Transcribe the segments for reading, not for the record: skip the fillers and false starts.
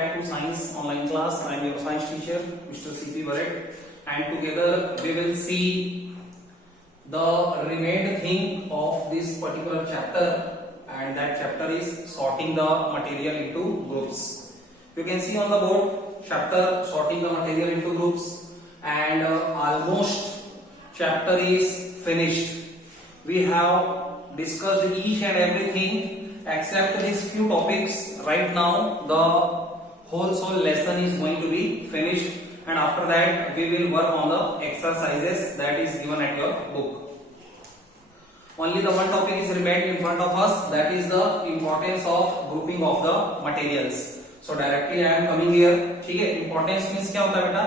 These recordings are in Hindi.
back to science online class. I am your science teacher, Mr. C.P. Barrett, and together we will see the remaining thing of this particular chapter, and that chapter is sorting the material into groups. You can see on the board chapter sorting the material into groups, and almost chapter is finished. We have discussed each and everything except these few topics. Right now the whole lesson is going to be finished, and after that we will work on the exercises that is given at your book. Only the one topic is remained in front of us, that is the importance of grouping of the materials. So directly I am coming here. ठीक है, importance means क्या होता है बेटा?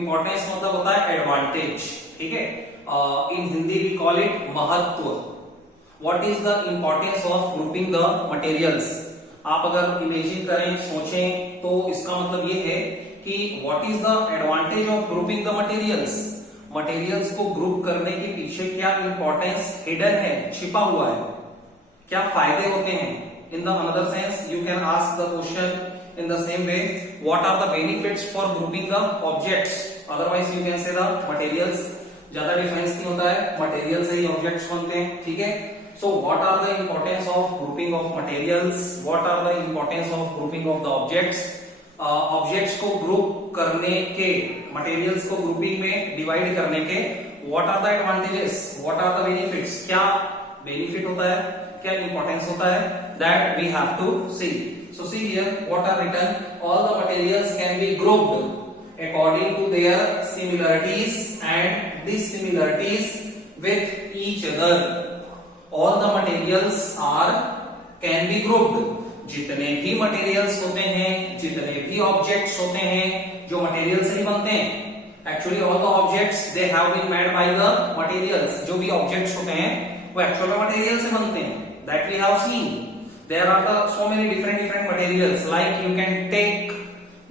Importance मतलब होता है advantage. ठीक है, in Hindi we call it महत्व. What is the importance of grouping the materials? आप अगर इमेजिन करें, सोचें, तो इसका मतलब ये है कि what is the advantage of grouping the materials? Materials को ग्रुप करने के पीछे क्या इंपॉर्टेंस हिडन है, छिपा हुआ है, क्या फायदे होते हैं? In the another sense you can ask the question in the same way, what are the benefits for grouping the objects? Otherwise you can say the materials. ज्यादा डिफरेंस नहीं होता है, मटेरियल से ही ऑब्जेक्ट्स बनते हैं. ठीक है, so what are the importance of grouping of materials? What are the importance of grouping of the objects? Objects को ग्रुप करने के, मटेरियल्स को ग्रुपिंग में डिवाइड करने के what are the advantages, what are the benefits? क्या बेनिफिट होता है, क्या इंपॉर्टेंस होता है? That we have to see. So see here what are written. All the materials can be grouped according to their similarities and dissimilarities with each other. All the materials are can be grouped. जितने भी मटेरियल्स होते हैं, जितने भी ऑब्जेक्ट्स होते हैं जो मटेरियल से ही बनते हैं, actually all the objects they have been made by the materials. जो भी ऑब्जेक्ट्स होते हैं वो एक्चुअल में मटेरियल से बनते हैं. That we have seen. There are the so many different materials. Like you can take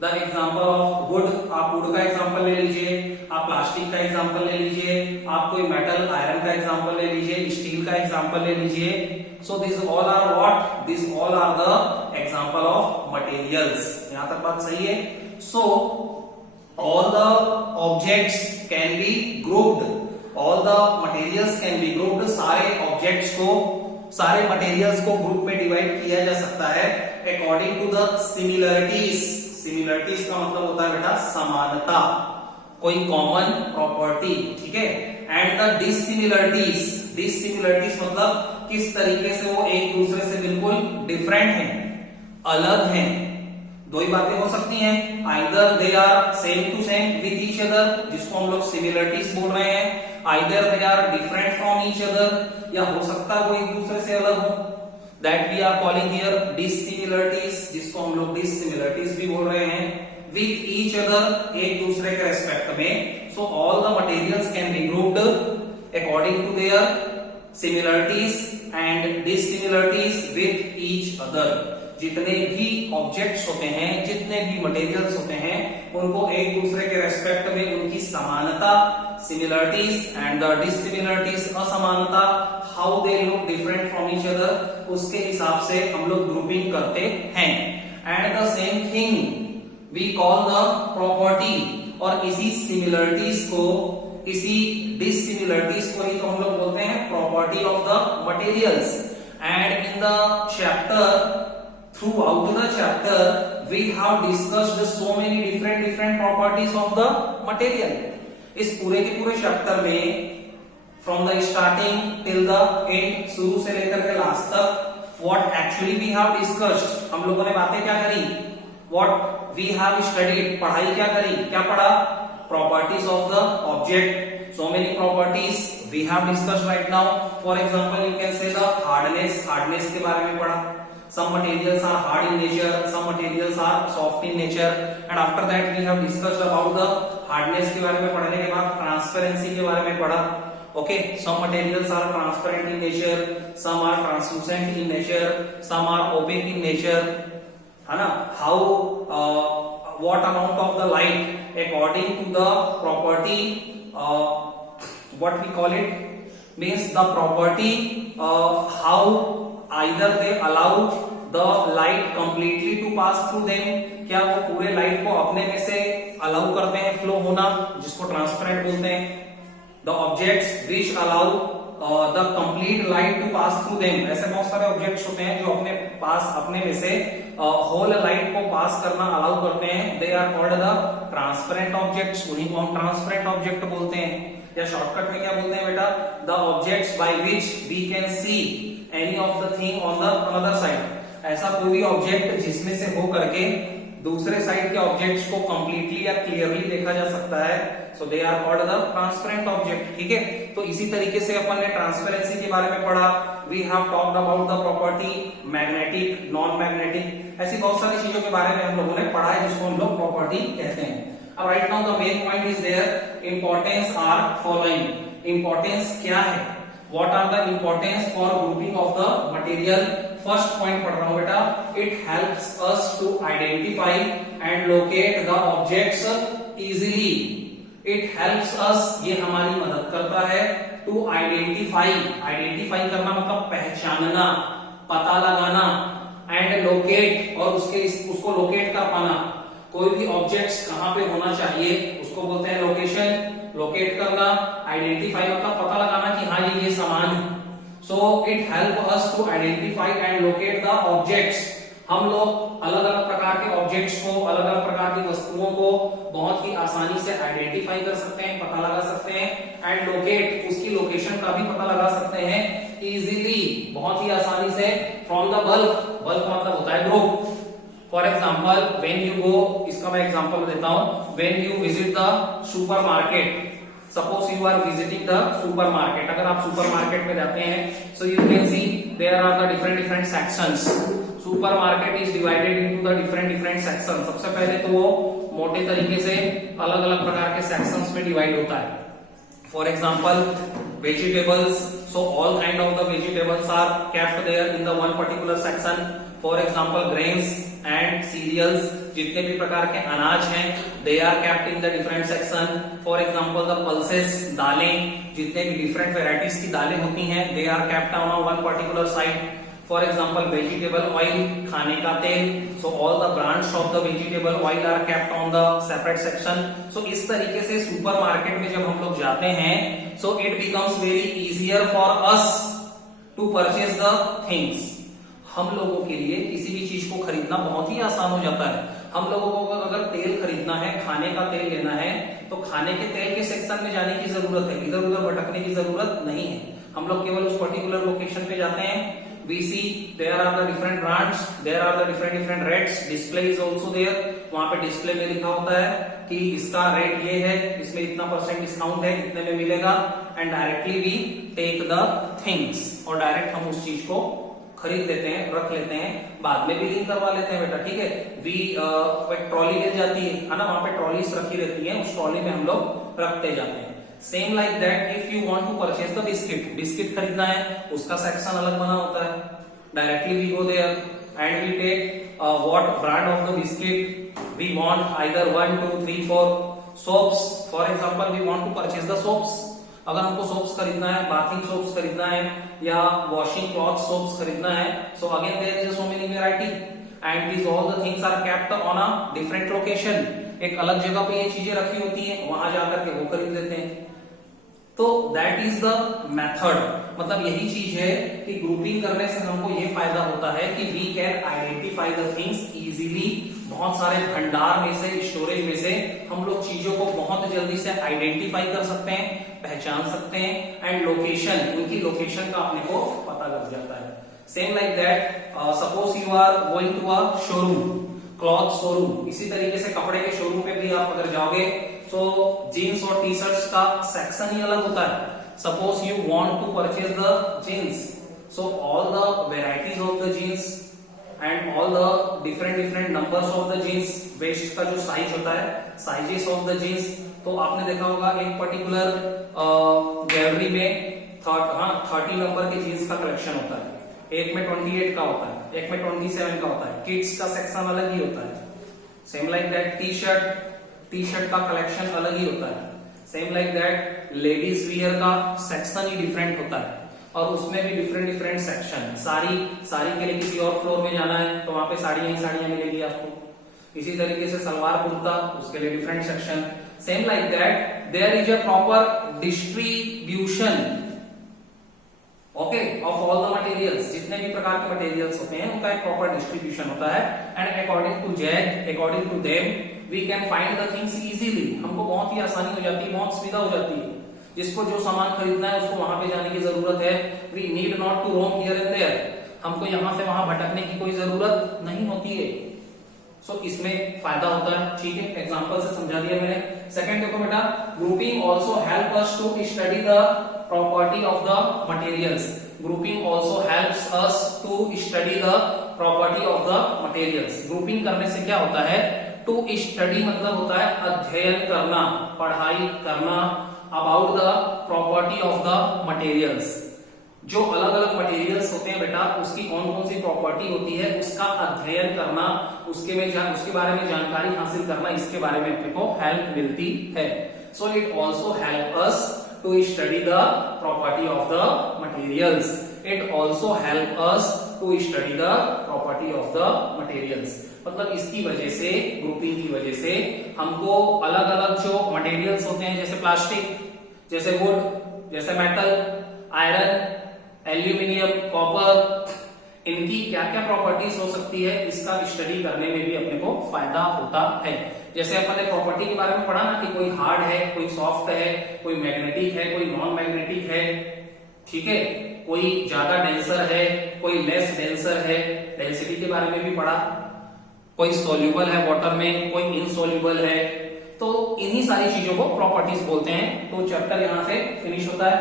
the example of wood. आप वुड का एग्जांपल ले लीजिए, आप प्लास्टिक का एग्जांपल ले लीजिए, आप कोई मेटल आयरन का एग्जांपल ले लीजिए, स्टील का एग्जांपल ले लीजिए. So these all are what? These all are the example of materials. यहाँ तक बात सही है? So all the objects can be grouped. All the materials can be grouped. सारे objects को, सारे materials को group में divide किया जा सकता है according to the similarities. Similarities का मतलब होता है बेटा समानता, कोई कॉमन प्रॉपर्टी. ठीक है, एंड द डिससिमिलरिटीज. डिससिमिलरिटीज मतलब किस तरीके से वो एक दूसरे से बिल्कुल डिफरेंट हैं, अलग हैं. दो ही बातें हो सकती हैं, either they are same to same with each other, जिसको हम लोग सिमिलरिटीज बोल रहे हैं, either they are different from each other, या हो सकता है वो एक दूसरे से अलग हो. That we are calling here dissimilarities, जिसको हम लोग डिससिमिलरिटीज भी बोल रहे हैं, विद ईच अदर, एक दूसरे के रेस्पेक्ट में. So all the materials can be grouped according to their similarities and dissimilarities with each other. जितने भी ऑब्जेक्ट्स होते हैं, जितने भी मटेरियल्स होते हैं, उनको एक दूसरे के रेस्पेक्ट में उनकी समानता, सिमिलरिटीज, एंड द डिससिमिलरिटीज, असमानता, how they look different from each other, उसके हिसाब से हम लोग ग्रुपिंग करते हैं. And the same thing we call the property. और इसी सिमिलरिटीज को, इसी डिससिमिलरिटीज को ही तो हम लोग बोलते हैं property of the materials. And in the chapter, throughout the chapter we have discussed so many different properties of the material. इस पूरे के पूरे चैप्टर में from the starting till the end, शुरू से लेकर के लास्ट तक, what actually we have discussed, हम लोगों ने बातें क्या करी, व्हाट वी हैव स्टडीड, पढ़ाई क्या करी, क्या पढ़ा? Properties of the object. So many properties we have discussed right now. For example, you can say the hardness. Hardness के बारे में पढ़ा. Some materials are hard in nature, some materials are soft in nature, and after that we have discussed about the hardness के बारे में पढ़ने के बाद transparency के बारे में पढ़ा. Okay, some materials are transparent in nature, some are translucent in nature, some are opaque in nature. है ना? How what amount of the light according to the property, what we call it, means the property, how either they allow the light completely to pass through them, क्या वो पूरे लाइट को अपने में से अलाउ करते हैं फ्लो होना, जिसको ट्रांसपेरेंट बोलते हैं। The objects which allow the complete light to pass through them, ऐसे बहुत सारे ऑब्जेक्ट्स होते हैं जो अपने में से होल लाइट को पास करना अलाउ करते हैं। They are called the transparent objects, उन्हीं को हम ट्रांसपेरेंट ऑब्जेक्ट बोलते हैं। या शॉर्टकट में क्या बोलते हैं बेटा, the objects by which we can see any of the thing on the another side, ऐसा कोई भी ऑब्जेक्ट जिसमें से हो करके दूसरे साइड के ऑब्जेक्ट्स को कंप्लीटली या क्लियरली देखा जा सकता है। So they are called the transparent object. ठीक है, तो इसी तरीके से अपन ने ट्रांसपेरेंसी के बारे में पढ़ा। We have talked about the property magnetic, non magnetic, ऐसी बहुत सारी चीजों के बारे में हम लोगों ने पढ़ा है जिसको हम लोग प्रॉपर्टी कहते हैं। अब right now the main point is there, importance are following. Importance क्या है, what are the importance for grouping of the material. First point पढ़ रहा हूं बेटा, it helps us to identify and locate the objects easily. It helps us, ये हमारी मदद करता है, टू आइडेंटिफाई, आइडेंटिफाई करना मतलब पहचानना, पता लगाना, एंड लोकेट, और उसको लोकेट कर पाना। कोई भी ऑब्जेक्ट्स कहां पे होना चाहिए उसको बोलते हैं लोकेशन। लोकेट करना, आइडेंटिफाई मतलब पता लगाना कि हाँ ये सामान है। So it help us to identify and locate the objects. हम लोग अलग अलग प्रकार के ऑब्जेक्ट्स को, अलग अलग प्रकार की वस्तुओं को बहुत ही आसानी से आइडेंटिफाई कर सकते हैं, पता लगा सकते हैं, एंड लोकेट, उसकी लोकेशन का भी पता लगा सकते हैं इजीली, बहुत ही आसानी से, फ्रॉम द बल्क। बल्क मतलब होता है group. For example when you go, इसका मैं एग्जाम्पल देता हूं, when you visit the super market, suppose you are visiting the super market, अगर आप सुपर मार्केट में जाते हैं, so you can see there are the different sections. Super market is divided into the different section. सबसे पहले तो वो मोटे तरीके से अलग अलग प्रकार के सेक्शंस में डिवाइड होता है। For example vegetables, so all kind of the vegetables are kept there in the one particular section. For example grains and cereals, जितने भी प्रकार के अनाज हैं, they are kept in the different section. For example the pulses, दालें, जितने भी different varieties की दालें होती हैं, they are kept on one particular side. For example vegetable oil, खाने का तेल, so all the brands of the vegetable oil are kept on the separate section. So इस तरीके से सुपर मार्केट में जब हम लोग जाते हैं, so it becomes very easier for us to purchase the things. हम लोगों के लिए किसी भी चीज को खरीदना बहुत ही आसान हो जाता है। हम लोगों को अगर तेल खरीदना है, खाने का तेल लेना है, तो खाने के तेल के सेक्शन में जाने की जरूरत है, इधर उधर भटकने की जरूरत नहीं है। हम लोग केवल उस पर्टिकुलर लोकेशन पे जाते हैं। We see there are the different brands, there are the different rates, display is also there. वहां पे डिस्प्ले में लिखा होता है कि इसका रेट ये है, इसमें इतना % डिस्काउंट है, इतने में मिलेगा, and directly we take the things, और डायरेक्ट हम उस चीज को खरीद लेते हैं, रख लेते हैं, बाद में बिलिंग करवा लेते हैं बेटा। ठीक है, वी एक ट्रॉली मिल जाती है ना, वहां पे ट्रॉलीज रखी रहती है, उस ट्रॉली में हम लोग रखते जाते हैं। Same like that if you want to purchase the biscuit, biscuit खरीदना है, उसका सेक्शन अलग बना होता है। Directly we go there and we take what brand of the biscuit we want, either 1 2 3 4 soaps. For example we want to purchase the soaps, अगर हमको सोप्स खरीदना है, बाथिंग सोप्स खरीदना है, या वॉशिंग क्लॉथ सोप्स खरीदना है, so again there is so many variety, and these all the things are kept on a different location. एक अलग जगह पे ये चीजें रखी होती हैं, वहां जाकर के वो खरीद लेते हैं। तो दैट इज द मेथड, मतलब यही चीज है कि ग्रुपिंग करने से हमको ये फायदा होता है कि we can identify the things easily. बहुत सारे भंडार में से, स्टोरेज में से हम लोग चीजों को बहुत जल्दी से आइडेंटिफाई कर सकते हैं, पहचान सकते हैं, एंड लोकेशन, उनकी लोकेशन का अपने को पता लग जाता है। Same like that suppose you are going to a showroom, cloth showroom, इसी तरीके से कपड़े के शोरूम पे भी आप अगर जाओगे तो जीन्स और टी शर्ट्स का सेक्शन ही अलग होता है। Suppose you want to purchase the jeans, so all the varieties of the jeans and all the different numbers of the jeans, waist का जो साइज होता है, साइजेस ऑफ द जीन्स, तो आपने देखा होगा एक पर्टिकुलर गैलरी में 30 नंबर के जीन्स का कलेक्शन होता है, एक में 28 का होता है, एक में 27 का होता है, किड्स का सेक्शन अलग ही होता है। Same like that T shirt का कलेक्शन अलग ही होता है। Same like that ladies wear का सेक्शन ही डिफरेंट होता है, और उसमें भी डिफरेंट सेक्शन। साड़ी के लिए किसी और फ्लोर में जाना है तो वहां पे साड़ियां मिलेगी आपको। इसी तरीके से सलवार कुर्ता, उसके लिए different section. Same like that there is a proper distribution okay of all the materials, जितने भी प्रकार के मटेरियल्स होते हैं उनका एक प्रॉपर डिस्ट्रीब्यूशन होता है। And according to Jack, according to them we can find the things easily, हमको बहुत ही आसानी हो जाती है, बहुत सुविधा हो जाती है। जिसको जो सामान खरीदना है उसको वहां पे जाने की जरूरत है। We need not to roam here and there, हमको यहाँ से वहां भटकने की कोई जरूरत नहीं होती है। सो इसमें फायदा होता है, ठीक है, एग्जांपल से समझा दिया मैंने। सेकंड देखो बेटा, grouping also help us to study the property of the materials. Grouping also helps us to study the property of the materials. Grouping करने से क्या होता है, to study मतलब होता है अध्ययन करना, पढ़ाई करना about the property of the materials. जो अलग अलग मटेरियल्स होते हैं बेटा, उसकी कौन कौन सी प्रॉपर्टी होती है उसका अध्ययन करना, उसके बारे में जानकारी हासिल करना, इसके बारे में अपने को हेल्प मिलती है। So it also help us to study the property of the materials. It also help us to study the property of the materials. मतलब इसकी वजह से, ग्रुपिंग की वजह से हमको अलग अलग जो मटेरियल्स होते हैं, जैसे प्लास्टिक, जैसे वुड, जैसे मेटल, आयरन, एल्यूमिनियम, कॉपर, इनकी क्या क्या प्रॉपर्टीज हो सकती है, इसका स्टडी करने में भी अपने को फायदा होता है। जैसे अपन ने प्रॉपर्टी के बारे में पढ़ा ना कि कोई हार्ड है, कोई सॉफ्ट है, कोई मैग्नेटिक है, कोई नॉन मैग्नेटिक है, ठीक है, कोई ज्यादा डेंसर है, कोई लेस डेंसर है, डेंसिटी के बारे में भी पढ़ा, कोई सोल्यूबल है वाटर में, कोई इनसोल्यूबल है, तो इन्हीं सारी चीजों को प्रॉपर्टीज बोलते हैं। तो चैप्टर यहां से फिनिश होता है।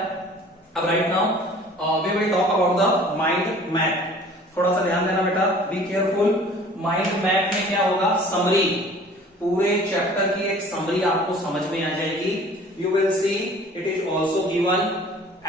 अब right now we will talk about the mind map. थोड़ा सा ध्यान देना बेटा, बी केयरफुल। माइंड मैप में क्या होगा, समरी, पूरे चैप्टर की एक समरी आपको समझ में आ जाएगी। You will see it is also given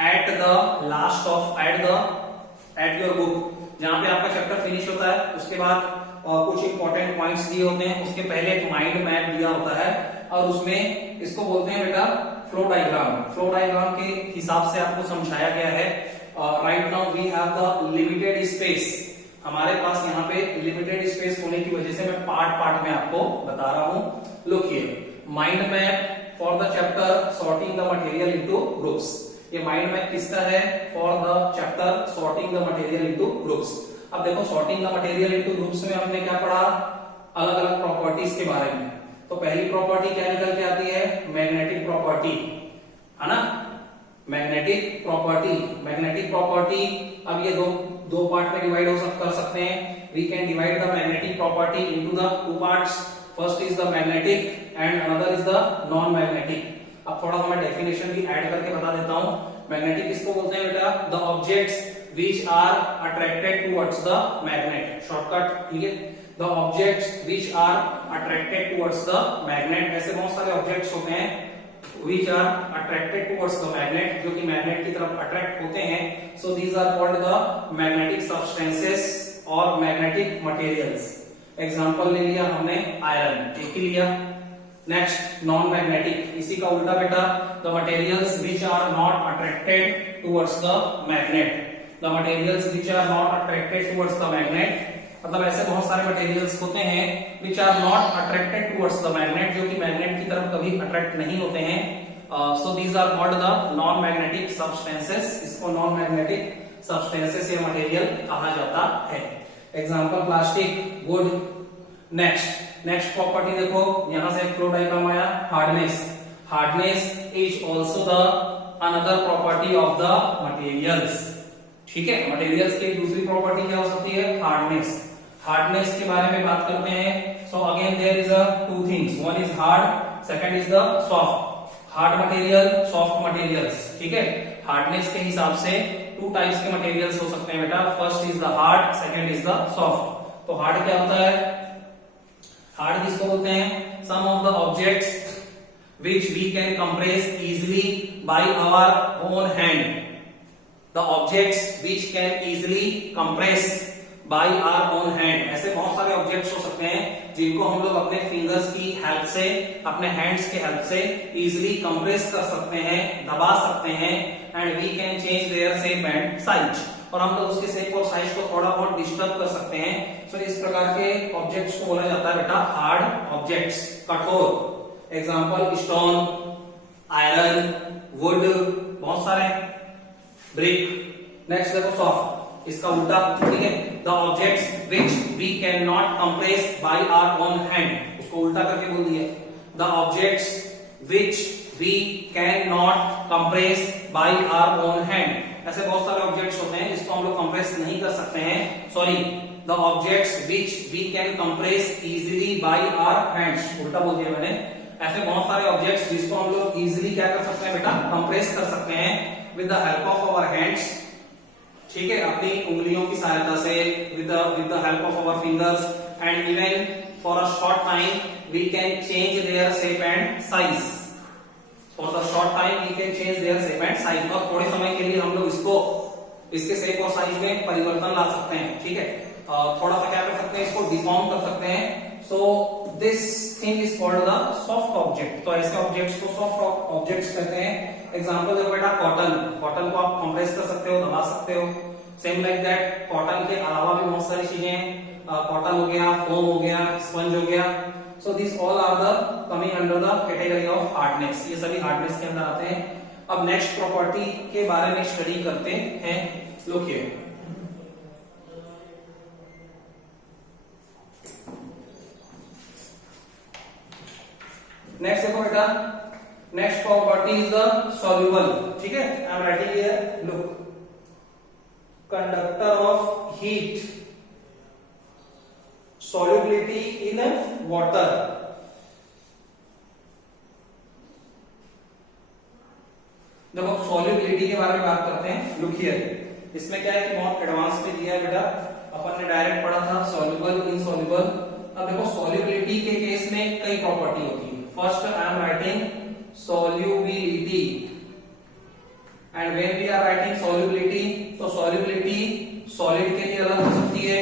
at the last of at your book, जहां पे आपका चैप्टर फिनिश होता है, उसके बाद कुछ इंपॉर्टेंट पॉइंट्स दिए होते हैं, उसके पहले एक माइंड मैप दिया होता है, और उसमें इसको बोलते हैं बेटा फ्लो डायग्राम। फ्लो डायग्राम के हिसाब से आपको समझाया गया है। Right now we have the limited space, हमारे पास यहाँ पे लिमिटेड स्पेस होने की वजह से मैं पार्ट में आपको बता रहा हूं। Look here, mind map for the chapter sorting the material into groups. ये माइंड मैप किसका है, for the chapter sorting the material into groups. अब देखो, sorting the material into groups में हमने क्या पढ़ा, अलग अलग प्रॉपर्टीज के बारे में। तो पहली प्रॉपर्टी क्या निकल के आती है, मैग्नेटिक प्रॉपर्टी, है ना, मैग्नेटिक प्रॉपर्टी। मैग्नेटिक प्रॉपर्टी, अब ये दो पार्ट में डिवाइड कर सकते हैं। We can divide the magnetic property into the two parts. First is the magnetic and another is the non magnetic. अब थोड़ा सा मैं डेफिनेशन भी ऐड करके बता देता हूं। मैग्नेटिक किसको बोलते हैं बेटा, the objects which are attracted towards the magnet. Shortcut, ठीक है, the objects which are attracted towards the magnet. ऐसे बहुत सारे ऑब्जेक्ट्स होते हैं which are attracted towards the magnet, जो कि मैग्नेट की तरफ अट्रैक्ट होते हैं। So these are called the magnetic substances और magnetic materials। एग्जाम्पल ले लिया हमने आयरन, एक ही लिया। नेक्स्ट नॉन मैग्नेटिक, इसी का उल्टा बेटा, the materials which are not attracted towards the magnet। The materials which are not attracted towards the magnet, मतलब ऐसे बहुत सारे मटेरियल्स होते हैं which are not attracted towards the magnet, जो कि मैग्नेट की तरफ कभी अट्रैक्ट नहीं होते हैं। So these are called the non-magnetic substances। इसको नॉन मैग्नेटिक सब्सटेंसेस या मटेरियल कहा जाता है। Example plastic, would. Next property देखो, यहां से एक फ्लो डायग्राम आया, hardness. Hardness is also the another property of the materials, ठीक है। मटेरियल्स की दूसरी प्रॉपर्टी क्या हो सकती है, हार्डनेस। हार्डनेस के बारे में बात करते हैं। So again there is two things, one is hard, second is the soft. Hard material, soft materials, ठीक है। हार्डनेस के हिसाब से टू टाइप्स के मटेरियल्स हो सकते हैं बेटा, first is the hard, second is the soft. तो हार्ड क्या होता है, हार्ड किसको बोलते हैं, some of the objects which we can compress easily by our own hand। The objects which can easily compress by our own hand। ऐसे बहुत सारे ऑब्जेक्ट्स हो सकते हैं जिनको हम लोग अपने फिंगर्स की हेल्प से, अपने हैंड्स के हेल्प से इजिली कंप्रेस कर सकते हैं, दबा सकते हैं। And we can change their shape and size, और हम लोग उसके शेप और साइज को थोड़ा बहुत डिस्टर्ब कर सकते हैं। तो इस प्रकार के ऑब्जेक्ट्स को बोला जाता है बेटा हार्ड ऑब्जेक्ट्स, कठोर। एग्जांपल स्टोन, आयरन, वुड, बहुत सारे, ब्रिक। नेक्स्ट देखो सॉफ्ट, इसका उल्टा, ठीक है, the objects which we can not compress by our own hand, उसको उल्टा करके बोल दिया, the objects which we can not compress by our own hand. ऐसे बहुत सारे ऑब्जेक्ट्स होते हैं जिसको हम लोग कंप्रेस नहीं कर सकते हैं, sorry, the objects which we can compress easily by our hands, उल्टा बोल दिया मैंने। ऐसे बहुत सारे ऑब्जेक्ट्स जिसको हम लोग इजीली क्या कर सकते हैं बेटा, कंप्रेस कर सकते हैं with the help of our hands, ठीक है, अपनी उंगलियों की सहायता से, with the help of our fingers, and even for a short time we can change their shape and size, for the short time we can change their shape and size, और थोड़े समय के लिए हम लोग इसके शेप और साइज में परिवर्तन ला सकते हैं, ठीक है, थोड़ा सा क्या कर सकते हैं, इसको डिफॉर्म कर सकते हैं। So this thing is called the soft object. तो ऐसे ऑब्जेक्ट्स को सॉफ्ट ऑब्जेक्ट्स कहते हैं। एग्जांपल देखो बेटा, कॉटन को आप कंप्रेस कर सकते हो, दबा सकते हो। सेम लाइक दैट, कॉटन के अलावा भी बहुत सारी चीजें हैं, कॉटन हो गया, फोम हो गया, स्पंज हो गया। So this all are the coming under the category of hardness, ये सभी हार्डनेस के अंदर आते हैं। अब नेक्स्ट प्रॉपर्टी के बारे में स्टडी करते हैं। लुक हियर, नेक्स्ट देखो बेटा, next property is the soluble, ठीक है, आई am writing here, look, conductor of heat, solubility in water। देखो solubility के बारे में बात करते हैं। लुक हियर, इसमें क्या है कि बहुत एडवांस में दिया है बेटा, अपन ने डायरेक्ट पढ़ा था soluble, insoluble। अब देखो solubility के केस में कई प्रॉपर्टी होती है। First I am writing solubility, and when we are writing solubility, तो solubility सॉलिड के लिए अलग हो सकती है,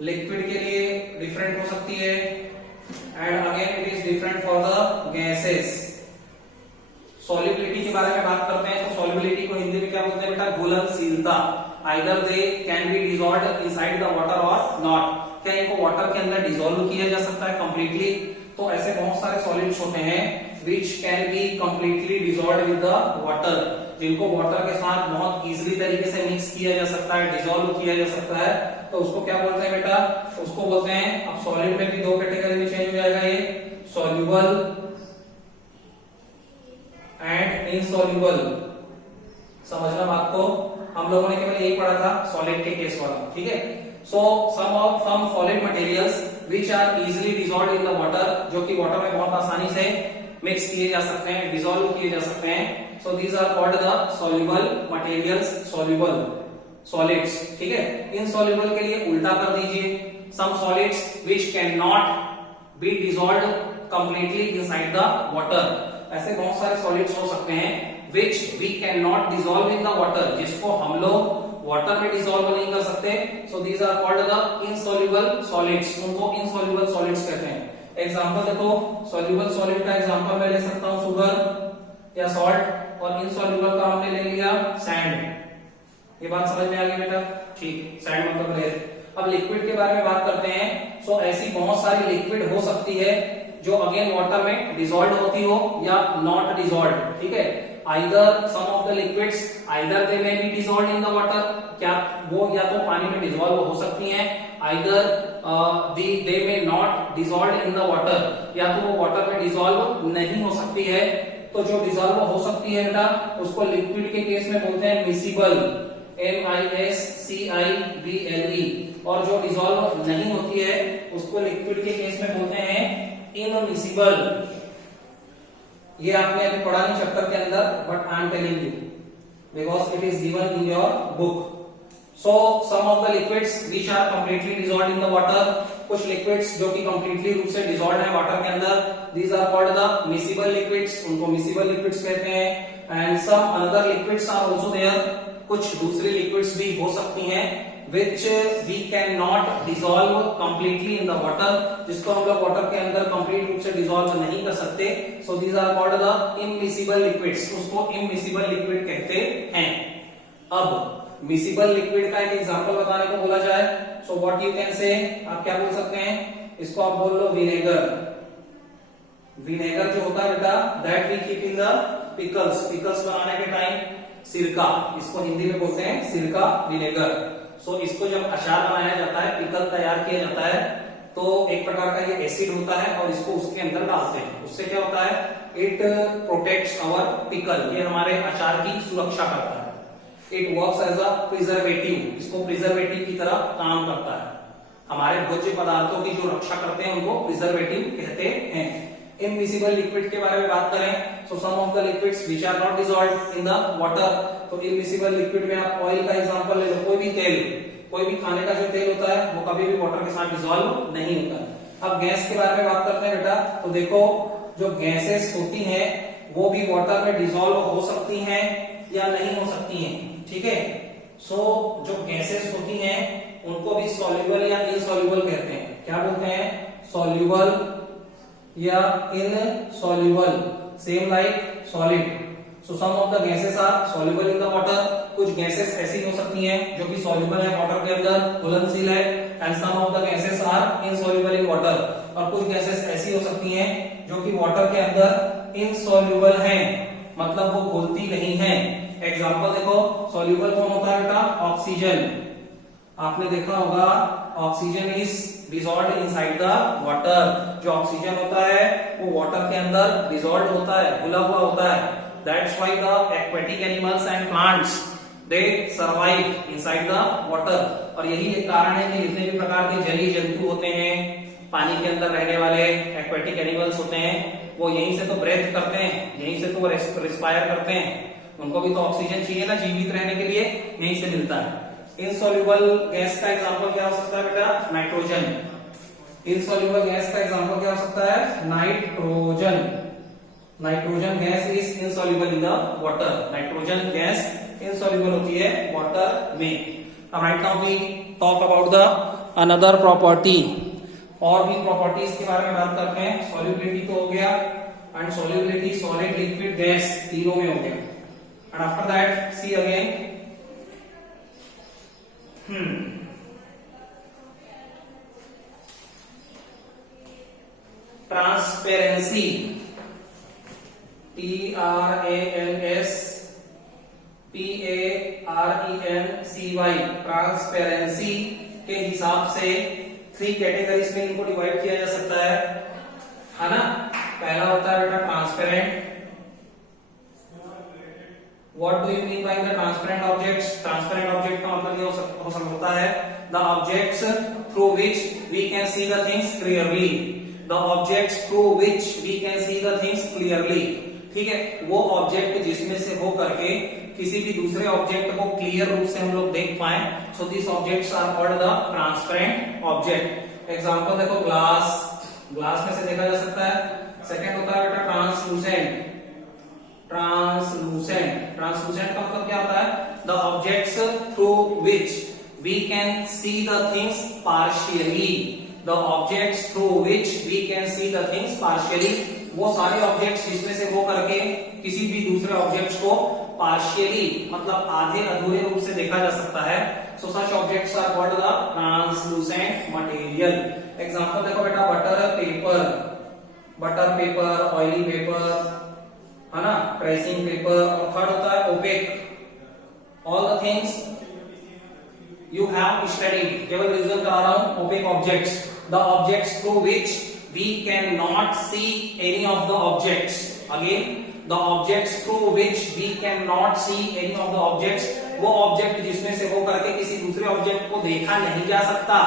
लिक्विड के लिए डिफरेंट हो सकती है, and again it is different for the gases. Solubility के बारे में बात करते हैं, तो सॉल्युबिलिटी को हिंदी में क्या बोलते हैं बेटा, घुलनशीलता। Either they can be dissolved inside the water और नॉट, क्या इनको वाटर के अंदर डिसॉल्व किया जा सकता है कंप्लीटली। तो ऐसे बहुत सारे सॉलिड्स होते हैं which can be completely dissolved with the water, जिनको वाटर के साथ बहुत इजीली तरीके से मिक्स किया जा सकता है, डिसॉल्व किया जा सकता है। तो उसको क्या बोलते हैं बेटा, उसको बोलते हैं, अब सॉलिड में भी दो कैटेगरी में चेंज हो जाएगा, ये सॉल्युबल एंड इनसॉल्युबल। समझना बात को, हम लोगों ने केवल एक पढ़ा था सॉलिड के केस वाला, ठीक है। So some solid materials which are easily dissolved in the water, जो कि वाटर में बहुत आसानी से मिक्स किए जा सकते हैं, डिसॉल्व किए जा सकते हैं। So these are called the soluble materials, soluble solids, ठीक है। इनसॉल्युबल के लिए उल्टा कर दीजिए, some solids which cannot be dissolved completely inside the water। ऐसे बहुत सारे सॉलिड्स हो सकते हैं which we cannot dissolve in the water, जिसको हम लोग वाटर में डिसॉल्व नहीं कर सकते। So these are called the insoluble solids, उनको इनसॉल्युबल सॉलिड्स कहते हैं। एग्जांपल देखो, सॉल्युबल सॉलिड का एग्जांपल मैं ले सकता हूं शुगर या सॉल्ट, और इनसॉल्युबल का हमने ले लिया सैंड। ये बात समझ में आ गई बेटा, ठीक, सैंड मतलब रेत। अब लिक्विड के बारे में बात करते हैं। सो ऐसी बहुत सारी लिक्विड हो सकती है जो अगेन वाटर में डिसॉल्व होती हो या नॉट डिसॉल्व, ठीक है। Either some of the liquids either they may be dissolved in the water, क्या वो या तो पानी में डिसॉल्व हो सकती हैं, either they may not dissolved in the water, या तो वो वाटर में डिसॉल्व नहीं हो सकती है। तो जो डिसॉल्व हो सकती है बेटा, उसको लिक्विड के केस में बोलते हैं मिसिबल, MISCIBLE, और जो डिसॉल्व नहीं होती है उसको लिक्विड के केस में बोलते हैं इनमिसिबल। ये आपने अभी पढ़ा नहीं चैप्टर के अंदर, but I am telling you because it is given in your book. So some of the liquids which are completely dissolved in the water, कुछ लिक्विड्स जो कि कंप्लीटली रूप से डिसॉल्व्ड है वाटर के अंदर, these are called the miscible liquids, उनको मिसिबल लिक्विड्स कहते हैं। And some another liquids are also there, कुछ दूसरी लिक्विड्स भी हो सकती हैं which we cannot dissolve completely in the water, जिसको हम लोग वाटर के अंदर कंप्लीट रूप से डिसॉल्व नहीं कर सकते। so these are called the immiscible liquids, उसको immiscible liquid कहते हैं। अब मिसिबल लिक्विड का एक एग्जांपल बताने को बोला जाए, सो व्हाट यू कैन से, आप क्या बोल सकते हैं, इसको आप बोल लो विनेगर। विनेगर जो होता है बेटा, that we keep in the pickles, pickles बनाने के टाइम। सिरका, इसको हिंदी में बोलते हैं सिरका, विनेगर। सो इसको जब अचार बनाया जाता है, पिकल तैयार किया जाता है, तो एक प्रकार का ये एसिड होता है और इसको उसके अंदर डालते हैं। उससे क्या होता है, इट प्रोटेक्ट्स आवर पिकल, ये हमारे अचार की सुरक्षा करता है। It works as a preservative, इसको प्रिजर्वेटिव की तरह काम करता है। हमारे भोज्य पदार्थों की जो रक्षा करते हैं उनको प्रिजर्वेटिव कहते हैं। इनमिसिबल लिक्विड के बारे में बात करें, so some of the liquids which are not dissolved in the water. तो इनमिसिबल लिक्विड में आप ऑयल का एग्जांपल ले लो, कोई भी तेल, कोई भी खाने का जो तेल होता है वो कभी भी वाटर के साथ डिसॉल्व नहीं होता है। अब गैस के बारे में बात करते हैं बेटा, तो देखो जो गैसेस होती हैं वो भी वाटर में डिसॉल्व हो सकती हैं या नहीं हो सकती हैं, ठीक है। सो जो गैसेस होती हैं उनको भी सॉल्युबल या इनसॉल्युबल कहते हैं। क्या बोलते हैं, सॉल्युबल या insoluble, same like solid. So some of the gases are soluble in the water, कुछ गैसेस ऐसी हो सकती हैं जो कि सॉल्युबल है वाटर के अंदर, घुलनशील है, and some of the gases are insoluble in water, और कुछ गैसेस ऐसी हो सकती हैं जो कि वाटर के अंदर इनसॉल्युबल हैं, मतलब वो घुलती नहीं है। एग्जांपल देखो, सॉल्युबल कौन होता है बेटा, ऑक्सीजन। आपने देखा होगा oxygen is dissolved inside the water, जो ऑक्सीजन होता है वो वाटर के अंदर डिसॉल्व्ड होता है, घुला हुआ होता है। That's why the aquatic animals and plants they survive inside the water. और यही एक कारण है कि जितने भी प्रकार के जलीय जंतु होते हैं, पानी के अंदर रहने वाले एक्वेटिक एनिमल्स होते हैं, वो यहीं से तो ब्रेथ करते हैं, यहीं से तो वो रिस्पायर करते हैं, उनको भी तो ऑक्सीजन चाहिए ना जीवित रहने के लिए, यहीं से मिलता है। इनसॉल्युबल गैस का एग्जांपल क्या हो सकता है बेटा, नाइट्रोजन। इनसॉल्युबल गैस का एग्जांपल क्या हो सकता है, nitrogen. Nitrogen gas is insoluble in the water, nitrogen gas insoluble होती है वाटर में। Right now we talk about the another property, और भी प्रॉपर्टीज के बारे में बात करते हैं। सॉल्युबिलिटी तो हो गया, and solubility solid liquid gas तीनों में हो गया। And after that see again transparency, TRANSPARENCY, transparency के हिसाब से 3 कैटेगरीज में इनको डिवाइड किया जा सकता है ना। पहला होता है बेटा transparent. What do you mean by the transparent objects? Transparent object का मतलब ये होता है the objects through which we can see the things clearly. The objects through which we can see the things clearly. ठीक है, वो ऑब्जेक्ट जिसमें से हो करके किसी भी दूसरे ऑब्जेक्ट को क्लियर रूप से हम लोग देख पाए, so this objects are called the transparent object. Example देखो, ग्लास, ग्लास में से देखा जा सकता है। सेकंड होता है बेटा ट्रांसलूसेंट। ट्रांसलूसेंट, ट्रांसलूसेंट का मतलब क्या होता है, the objects through which we can see the things partially. The objects through which we can see the things partially, वो सारे ऑब्जेक्ट्स जिसमें से वो करके किसी भी दूसरे ऑब्जेक्ट्स को पार्शियली मतलब आधे अधूरे रूप से देखा जा सकता है। So such objects are called the translucent material. Example देखो बेटा, butter paper, butter paper, oily paper, है ना, ट्रेसिंग पेपर। और थर्ड होता है opaque. All the things you have studied, केवल रिवीजन करा रहा हूं, opaque objects, the objects through which we cannot see any of the objects. Again, the objects through which we cannot see any of the objects, वो ऑब्जेक्ट जिसमें से वो करके किसी दूसरे ऑब्जेक्ट को देखा नहीं जा सकता।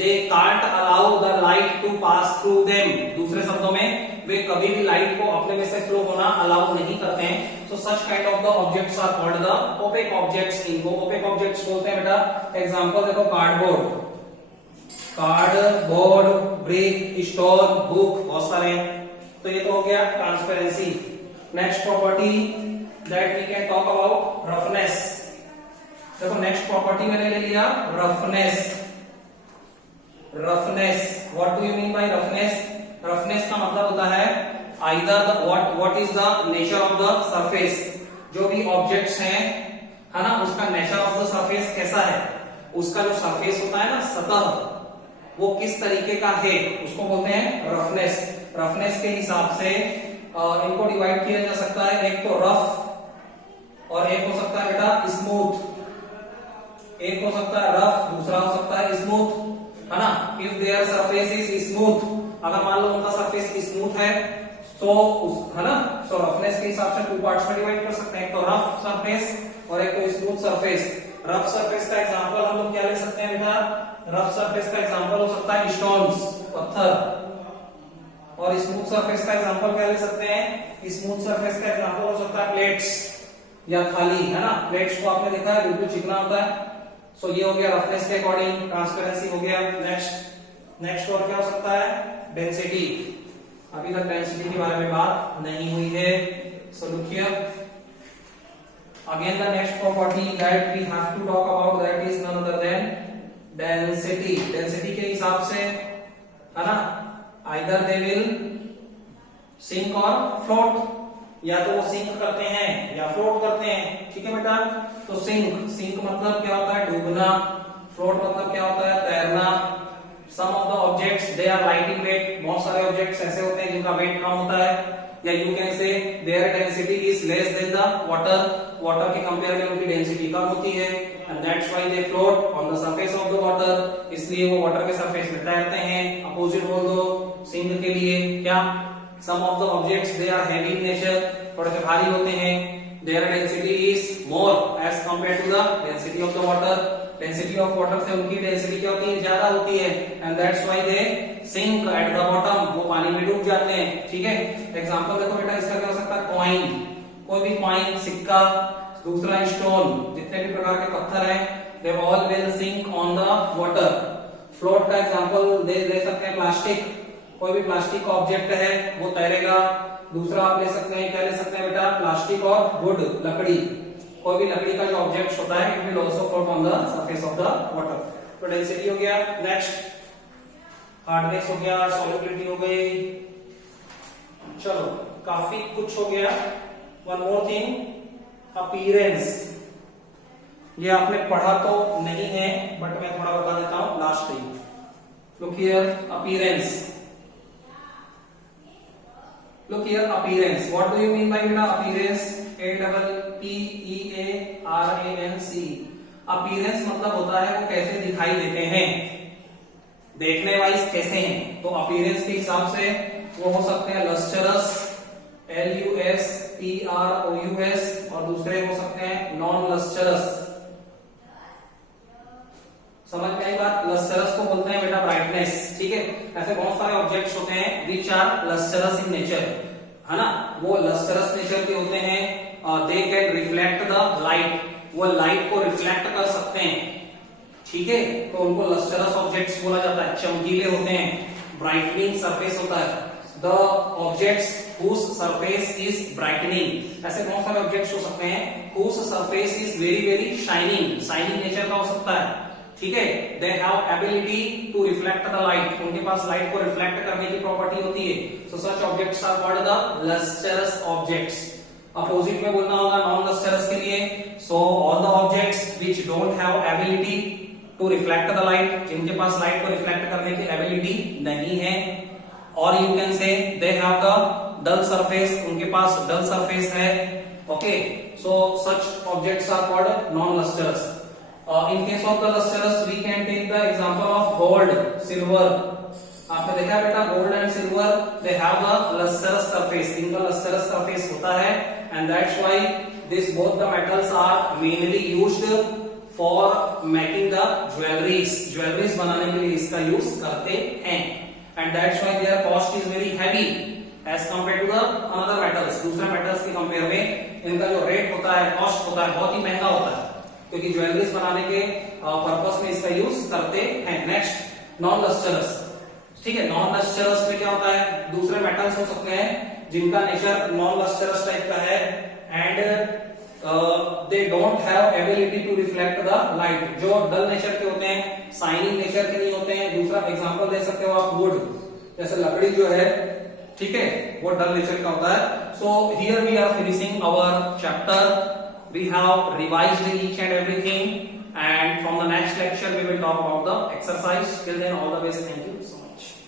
They can't allow the light to pass through them. दूसरे शब्दों में वे कभी भी लाइट को अपने में से फ्लो होना अलाउ नहीं करते हैं। So such kind of the objects are called the opaque objects. इनको opaque objects बोलते हैं बेटा। एग्जाम्पल देखो, cardboard, cardboard, brick, stone, book, बहुत सारे। तो ये तो हो गया transparency. Next property that we can talk about, roughness. देखो नेक्स्ट प्रॉपर्टी मैंने ले लिया roughness. Roughness, what do you mean by roughness? Roughness का मतलब होता है either what is the nature of the surface. जो भी ऑब्जेक्ट्स हैं है ना, उसका नेचर ऑफ द सरफेस कैसा है, उसका जो सरफेस होता है ना, सतह, वो किस तरीके का है, उसको बोलते हैं रफनेस। रफनेस के हिसाब से इनको डिवाइड किया जा सकता है, एक तो रफ और एक हो सकता है बेटा स्मूथ। एक हो सकता है रफ, दूसरा हो सकता है स्मूथ, है ना। If their surface is smooth, अगर मान लो उनका सरफेस स्मूथ है तो है ना, सो रफनेस के हिसाब से 2 पार्ट्स में डिवाइड कर सकते हैं, एक तो रफ सरफेस और एक तो स्मूथ सरफेस। रफ सरफेस का एग्जांपल हम लोग क्या ले सकते हैं बेटा, रफ सरफेस का एग्जांपल हो सकता है स्टोन्स, पत्थर। और स्मूथ सरफेस का एग्जांपल क्या ले सकते हैं, स्मूथ सरफेस का एग्जांपल हो सकता है प्लेट्स या थाली, है ना। प्लेट्स को आपने देखा है बिल्कुल चिकना होता है। सो ये हो गया रफनेस के अकॉर्डिंग, ट्रांसपेरेंसी हो गया। नेक्स्ट और क्या हो सकता है, डेंसिटी। अभी तक डेंसिटी के बारे में बात नहीं हुई है। So look here, again the next property that we have to talk about, that is none other than density. Density के हिसाब से, है ना, आइदर दे विल सिंक और फ्लोट, या तो वो सिंक करते हैं या फ्लोट करते हैं, ठीक है बेटा। तो सिंक मतलब क्या होता है, डूबना। फ्लोट मतलब क्या होता है, तैरना। Some of the objects they are light in weight, बहुत सारे ऑब्जेक्ट्स ऐसे होते हैं जिनका वेट कम होता है, या you can say their density is less than the water, water के कंपेयर में उनकी डेंसिटी कम होती है, and that's why they float on the surface of the water, इसलिए वो वाटर के सरफेस में तैरते हैं। अपोजिट बोल दो सिंक के लिए, क्या, some of the objects they are heavy in nature, थोड़े से भारी होते हैं, their density is more as compare to the density of the water, density of water से उनकी डेंसिटी क्या होती है, ज्यादा होती है, and that's why they sink at the bottom, वो पानी में डूब जाते हैं, ठीक है। एग्जांपल देखो बेटा, इसका क्या हो सकता है, कॉइन, कोई भी कॉइन, सिक्का। दूसरा स्टोन, जितने भी प्रकार के पत्थर हैं, they all will sink on the water. Float का एग्जांपल ले सकते हैं प्लास्टिक, कोई भी प्लास्टिक का ऑब्जेक्ट है वो तैरेगा। दूसरा आप ले सकते हैं, क्या ले सकते हैं बेटा, प्लास्टिक और वुड, लकड़ी, कोई भी लकड़ी का जो ऑब्जेक्ट होता है, it will also float on the surface of the water. तो डेंसिटी हो गया। नेक्स्ट हार्डनेस हो गया, सॉल्युबिलिटी हो गई, चलो काफी कुछ हो गया। One more thing, appearance. ये आपने पढ़ा तो नहीं है, बट मैं थोड़ा बता देता हूं last time. Look here, appearance. Look here, appearance. What do you mean by beta appearance? A-P-P-E-A-R-A-N-C. Appearance मतलब होता है वो कैसे दिखाई देते हैं, देखने वाइज कैसे हैं। तो appearance के हिसाब से वो हो सकते हैं lustrous, L-U-S-T-R-O-U-S, और दूसरे हो सकते हैं non lustrous। समझ में आई बात? लस्टरस को बोलते हैं बेटा ब्राइटनेस, ठीक है। ऐसे बहुत सारे ऑब्जेक्ट्स होते हैं which are lustrous in nature, है ना, वो लस्टरस नेचर के होते हैं। They can reflect the light, वो लाइट को रिफ्लेक्ट कर सकते हैं, ठीक है, तो उनको लस्टरस ऑब्जेक्ट्स बोला जाता है। चमकीले होते हैं, ब्राइटनिंग सरफेस होता है। The objects whose surface is brightening, ऐसे बहुत सारे ऑब्जेक्ट्स हो सकते हैं whose surface is very very shining, shining nature का हो सकता है, ठीक है। They have ability to reflect the light, उनके पास लाइट को रिफ्लेक्ट करने की प्रॉपर्टी होती है। So such objects are called the lustrous objects. Opposite में बोलना होगा नॉन लस्टरस के लिए। So all the objects which don't have ability to reflect the light, जिनके पास लाइट को रिफ्लेक्ट करने की एबिलिटी नहीं है, और you can say they have the dull surface, उनके पास डल सरफेस है, okay. So such objects are called non lustrous. In case of the lustrous, we can take the example of gold, silver. आपने देखा है बेटा, gold and silver they have a lustrous surface, इनका lustrous surface होता है, and that's why this both the metals are mainly used for making the jewelries. Jewelries बनाने के लिए इसका यूज करते हैं, and that's why their cost is very heavy as compared to the another metals. दूसरे metals के कंपेयर में इनका जो रेट होता है, कॉस्ट होता है, बहुत ही महंगा होता है, क्योंकि ज्वेलरीज बनाने के पर्पस में इसका यूज करते हैं। नेक्स्ट, नॉन लस्टरस, ठीक है। नॉन लस्टरस में क्या होता है, दूसरे मेटल्स हो सकते हैं जिनका नेचर नॉन लस्टरस टाइप का है, and they don't have ability to reflect the light, जो डल नेचर के होते हैं, शाइनिंग नेचर के नहीं होते हैं। दूसरा एग्जांपल दे सकते हो आप वुड, जैसे लकड़ी जो है, ठीक है, वो डल नेचर का होता है। So here we are finishing our chapter we have revised each and everything, and from the next lecture we will talk about the exercise. Till then, all the best. Thank you so much.